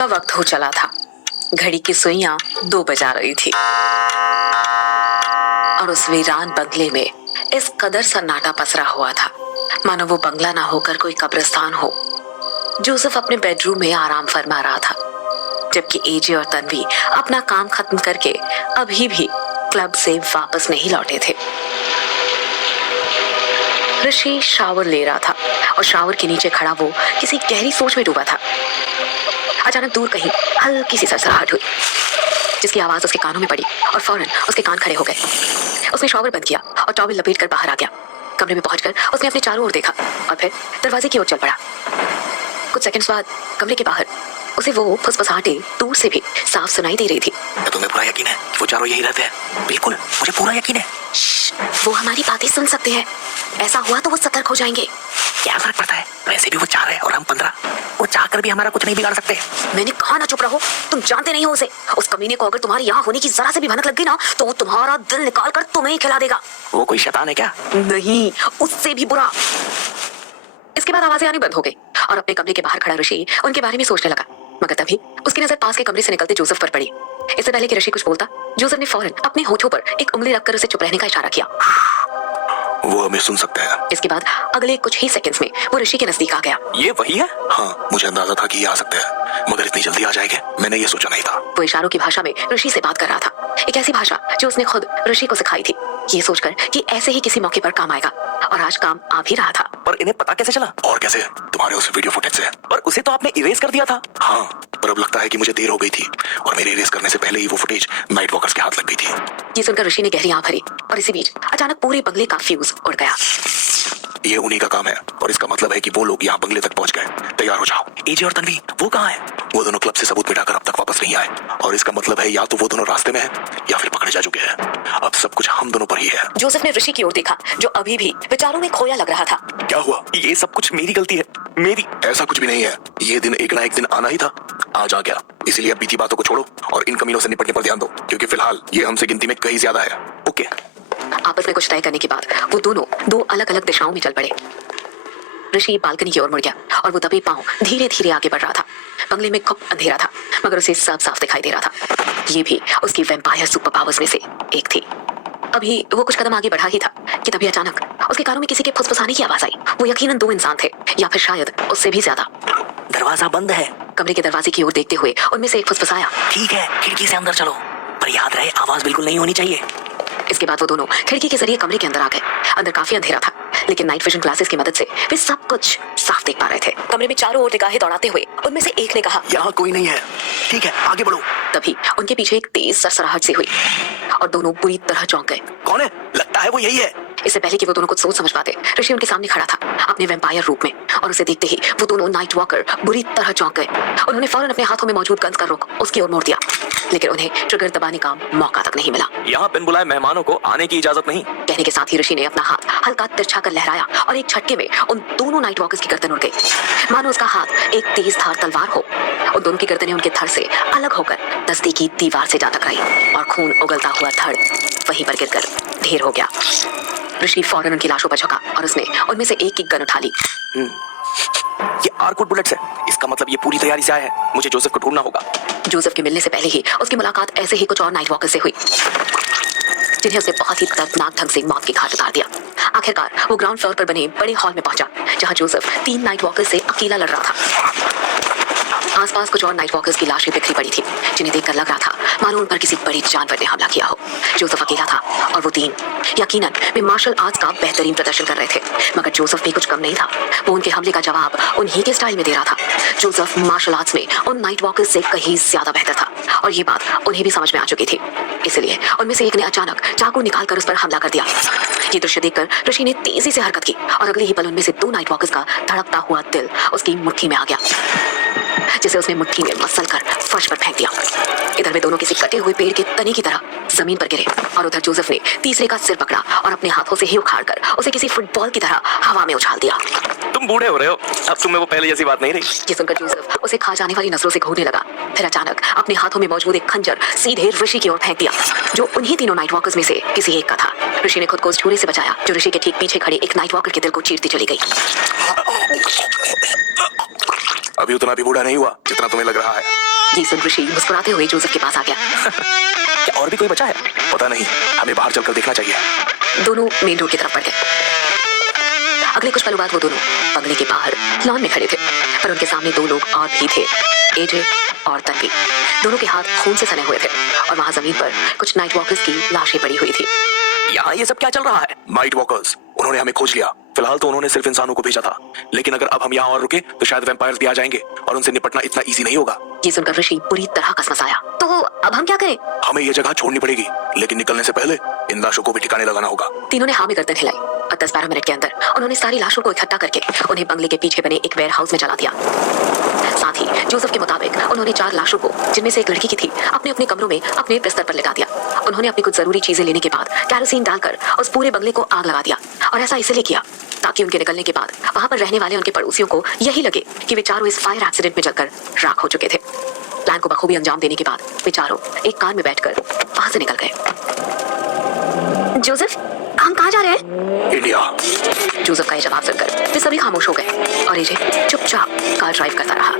का वक्त हो चला था। घड़ी की सुइयां 2 बजा रही थी और उस वीरान बंगले में इस कदर सन्नाटा पसरा हुआ था मानो वो बंगला ना होकर कोई कब्रिस्तान हो। जोसेफ अपने बेडरूम में आराम फरमा रहा था, जबकि एजे और तन्वी अपना काम खत्म करके अभी भी क्लब से वापस नहीं लौटे थे। ऋषि शावर ले रहा था और शावर के नीचे खड़ा वो किसी गहरी सोच में डूबा था। अचानक दूर कहीं हल्की सी सरसराहट हुई, जिसकी आवाज उसके कानों में पड़ी और फौरन उसके कान खड़े हो गए। उसने शॉवर बंद किया और टॉवेल लपेटकर बाहर आ गया। कमरे में पहुंचकर उसने अपने चारों ओर देखा और फिर दरवाजे की ओर चल पड़ा। कुछ सेकंड्स बाद कमरे के बाहर उसे वो फुसफुसाहटें दूर से भी साफ सुनाई दे रही थी। तुम्हें पूरा यकीन है कि वो चारों यही रहते हैं? बिल्कुल, मुझे पूरा यकीन है। वो हमारी बातें सुन सकते हैं। ऐसा हुआ तो वो सतर्क हो जाएंगे। क्या फर्क पड़ता है? वैसे भी वो 4 है और हम 15। वो चाहकर भी हमारा कुछ नहीं बिगाड़ सकते। मैंने कहा ना चुप रहो। तुम जानते नहीं हो उसे। उस कमीने को अगर तुम्हारे यहाँ होने की जरा से भी भनक लग गई ना तो वो तुम्हारा दिल निकाल कर तुम्हें ही खिला देगा। वो कोई शैतान है क्या? नहीं, उससे भी बुरा। इसके बाद आवाजें आनी बंद हो गई और अपने कमरे के बाहर खड़ा ऋषि उनके बारे में सोचने लगा, मगर तभी उसकी नजर पास के कमरे से निकलते जोसेफ पर पड़ी। इससे पहले कि ऋषि कुछ बोलता, जोसेफ ने फौरन अपने होठों पर एक उंगली रखकर उसे चुप रहने का इशारा किया। वो हमें सुन सकता है। इसके बाद अगले कुछ ही सेकंड्स में वो ऋषि के नजदीक आ गया। ये वही है? हाँ, मुझे अंदाजा था कि ये आ सकते हैं, मगर इतनी जल्दी आ जाएंगे मैंने ये सोचा नहीं था। वो इशारों की भाषा में ऋषि से बात कर रहा था, एक ऐसी भाषा जो उसने खुद ऋषि को सिखाई थी, ये सोचकर कि ऐसे ही किसी मौके पर काम आएगा, और आज काम आ भी रहा था। पर इन्हें पता कैसे चला? और कैसे? तुम्हारे उस वीडियो फुटेज से। पर उसे तो आपने इरेज कर दिया था। हाँ, पर अब लगता है कि मुझे देर हो गई थी और मेरे इरेज करने से पहले ही वो फुटेज नाइट वॉकर्स के हाथ लग गई थी। ये सुनकर ऋषि ने गहरी आंख भरी और इसी बीच अचानक पूरे बंगले का फ्यूज उड़ गया। ये उन्हीं का काम है और इसका मतलब है कि वो लोग यहाँ बंगले तक पहुँच गए। तैयार हो जाओ। एजे और तन्वी वो कहाँ है? वो दोनों क्लब से सबूत मिटाकर अब तक वापस नहीं आए, और इसका मतलब है या तो वो दोनों रास्ते में हैं या फिर पकड़े जा चुके हैं। अब सब कुछ हम दोनों पर ही है। जोसेफ ने ऋषि की ओर देखा, जो अभी भी विचारों में खोया लग रहा था। क्या हुआ? ये सब कुछ मेरी गलती है, मेरी। ऐसा कुछ भी नहीं है। ये दिन एक ना एक दिन आना ही था, आज आ गया। इसीलिए अब बीती बातों को छोड़ो और इन कमीनों से निपटने पर ध्यान दो, क्योंकि फिलहाल ये हमसे गिनती में कहीं ज्यादा है। ओके। आपस में कुछ तय करने के बाद वो दोनों 2 अलग अलग दिशाओं में चल पड़े। ऋषि बालकनी की ओर मुड़ गया और वो दबे पांव धीरे धीरे आगे बढ़ रहा था। बंगले में खूब अंधेरा था, मगर उसे सब साफ दिखाई दे रहा था। ये भी उसकी वैम्पायर सुपर पावर्स में से एक थी। अभी वो कुछ कदम आगे बढ़ा ही था कि तभी अचानक उसके कानों में किसी के फुसफुसाने की आवाज आई। वो यकीनन 2 इंसान थे, या फिर शायद उससे भी ज्यादा। दरवाजा बंद है। कमरे के दरवाजे की ओर देखते हुए उनमें से एक फुसफुसाया, ठीक है, खिड़की से अंदर चलो, पर याद रहे आवाज बिल्कुल नहीं होनी चाहिए। इसके बाद वो दोनों खिड़की के जरिए कमरे के अंदर आ गए। अंदर काफी अंधेरा था, लेकिन नाइट विजन ग्लासेस की मदद से वे सब कुछ साफ देख पा रहे थे। कमरे में चारों ओर निगाहें दौड़ाते हुए उनमें से एक ने कहा, यहाँ कोई नहीं है। ठीक है, आगे बढ़ो। तभी उनके पीछे एक तेज सरसराहट सी हुई और दोनों बुरी तरह चौंक गए। कौन है? लगता है वो यही है। इससे पहले कि वो दोनों कुछ सोच समझ पाते, ऋषि उनके सामने खड़ा था अपने वैम्पायर रूप में, और उसे देखते ही वो दोनों नाइट वॉकर बुरी तरह चौंक गए। उन्होंने फौरन अपने हाथों में मौजूद गन्स का रुख उसकी ओर मोड़ दिया, लेकिन उन्हें ट्रिगर दबाने का मौका तक नहीं मिला। यहाँ बिन बुलाए मेहमानों को आने की इजाजत नहीं। कहने के साथ ही ऋषि ने अपना हाथ हल्का तिरछा कर लहराया और एक झटके में उन दोनों नाइट वॉकर्स की गर्दन उड़ गई, मानो उसका हाथ एक तेज धार तलवार हो। उन दोनों की गर्दनें उनके धड़ से अलग होकर नजदीकी दीवार से जा टकराई और खून उगलता हुआ धड़ वहीं पर गिरकर ढेर हो गया। ऋषि फौरन उनकी लाशों पर झुका और उसने उनमें से एक की गन उठा ली। ये आर्कवुड बुलेट्स है, इसका मतलब ये पूरी तैयारी से आया है। मुझे जोसेफ को ढूंढना होगा। जोसेफ के मिलने से पहले ही उसकी मुलाकात ऐसे ही कुछ और नाइट वॉकर से हुई, जिन्हें उसने बहुत ही दर्दनाक ढंग से मौत की घाट उतार दिया। आखिरकार वो ग्राउंड फ्लोर पर बने बड़े हॉल में पहुंचा, जहां जोसेफ 3 नाइट वॉकर से अकेला लड़ रहा था। आसपास कुछ और नाइट वॉकर्स की लाशें बिखरी पड़ी थी, जिन्हें देखकर लग रहा था मानो उन पर किसी बड़े जानवर ने हमला किया हो। जोसेफ अकेला था और वो 3 यकीनन वे मार्शल आर्ट्स का बेहतरीन प्रदर्शन कर रहे थे, मगर जोसेफ भी कुछ कम नहीं था। वो उनके हमले का जवाब उन्हीं के स्टाइल में दे रहा था। जोसेफ मार्शल आर्ट्स में उन नाइट वॉकर्स से कहीं ज्यादा बेहतर था, और ये बात उन्हें भी समझ में आ चुकी थी। इसलिए उनमें से एक ने अचानक चाकू निकालकर उस पर हमला कर दिया। ये दृश्य देखकर ऋषि ने तेजी से हरकत की और अगले ही पल उनमें से 2 नाइट वॉकर्स का धड़कता हुआ दिल उसकी मुट्ठी में आ गया, जिसे उसने मुट्ठी में मसल कर फर्श पर फेंक दिया। इधर वे दोनों किसी कटे हुए पेड़ के तने की तरह जमीन पर गिरे, और उधर जोसेफ ने तीसरे का सिर पकड़ा और अपने हाथों से ही उखाड़कर उसे किसी फुटबॉल की तरह हवा में उछाल दिया। तुम बूढ़े हो रहे हो, अब तुम में वो पहले जैसी बात नहीं रही। ये सुनकर जोसेफ उसे खा जाने वाली नजरों से घूरने लगा, फिर अचानक अपने हाथों में मौजूद एक खंजर सीधे ऋषि की ओर फेंक दिया, जो उन्हीं तीनों नाइट वॉकर्स में से किसी एक का था। ऋषि ने खुद को उस छुरे से बचाया, जो ऋषि के ठीक पीछे खड़े एक नाइट वॉकर के दिल को चीरती चली गई। अभी उतना भी बूढ़ा नहीं हुआ जितना तुम्हें लग रहा है। ये सुन ऋषि मुस्कुराते हुए जोसेफ के पास आ गया। क्या और भी कोई बचा है? पता नहीं, हमें बाहर चलकर देखना चाहिए। दोनों मेन रोड की तरफ बढ़ गए। अगले कुछ पलों बाद वो दोनों बंगले के बाहर लॉन में खड़े थे, पर उनके सामने दो लोग और भी थे, एजे और तन्वी। दोनों के हाथ खून से सने हुए थे और वहां जमीन पर कुछ नाइट वॉकर्स की लाशें पड़ी हुई थी। यहाँ ये सब क्या चल रहा है? नाइट वॉकर्स, उन्होंने हमें खोज लिया। फिलहाल तो उन्होंने सिर्फ इंसानों को भेजा था, लेकिन अगर अब हम यहाँ और रुके तो शायद वैम्पायर्स भी आ जाएंगे और उनसे निपटना इतना इजी नहीं होगा। ये सुनकर ऋषि पूरी तरह कसमसाया। तो अब हम क्या करें? हमें ये जगह छोड़नी पड़ेगी, लेकिन निकलने से पहले इन लाशों को भी ठिकाने लगाना होगा। तीनों ने हाँ में गर्दन हिलाई और 10-12 मिनट के अंदर उन्होंने सारी लाशों को इकट्ठा करके उन्हें बंगले के पीछे बने एक वेयर हाउस में जला दिया। साथ ही जोसेफ के मुताबिक उन्होंने 4 लाशों को, जिनमें से एक लड़की की थी, अपने अपने कमरों में अपने बिस्तर पर लिटा दिया। उन्होंने अपनी कुछ जरूरी चीजें लेने के बाद कैरोसिन डालकर उस पूरे बंगले को आग लगा दिया और ऐसा इसलिए किया ताकि उनके निकलने के बाद वहां पर रहने वाले उनके पड़ोसियों को यही लगे कि वे चारों इस फायर एक्सीडेंट में जलकर राख हो चुके थे। प्लान को बखूबी अंजाम देने के बाद वे चारों एक कार में बैठकर वहां से निकल गए। जोसेफ, हम कहाँ जा रहे हैं? इंडिया। जोसेफ का ये जवाब सुनकर वे सभी खामोश हो गए और एजे चुपचाप कार ड्राइव करता रहा।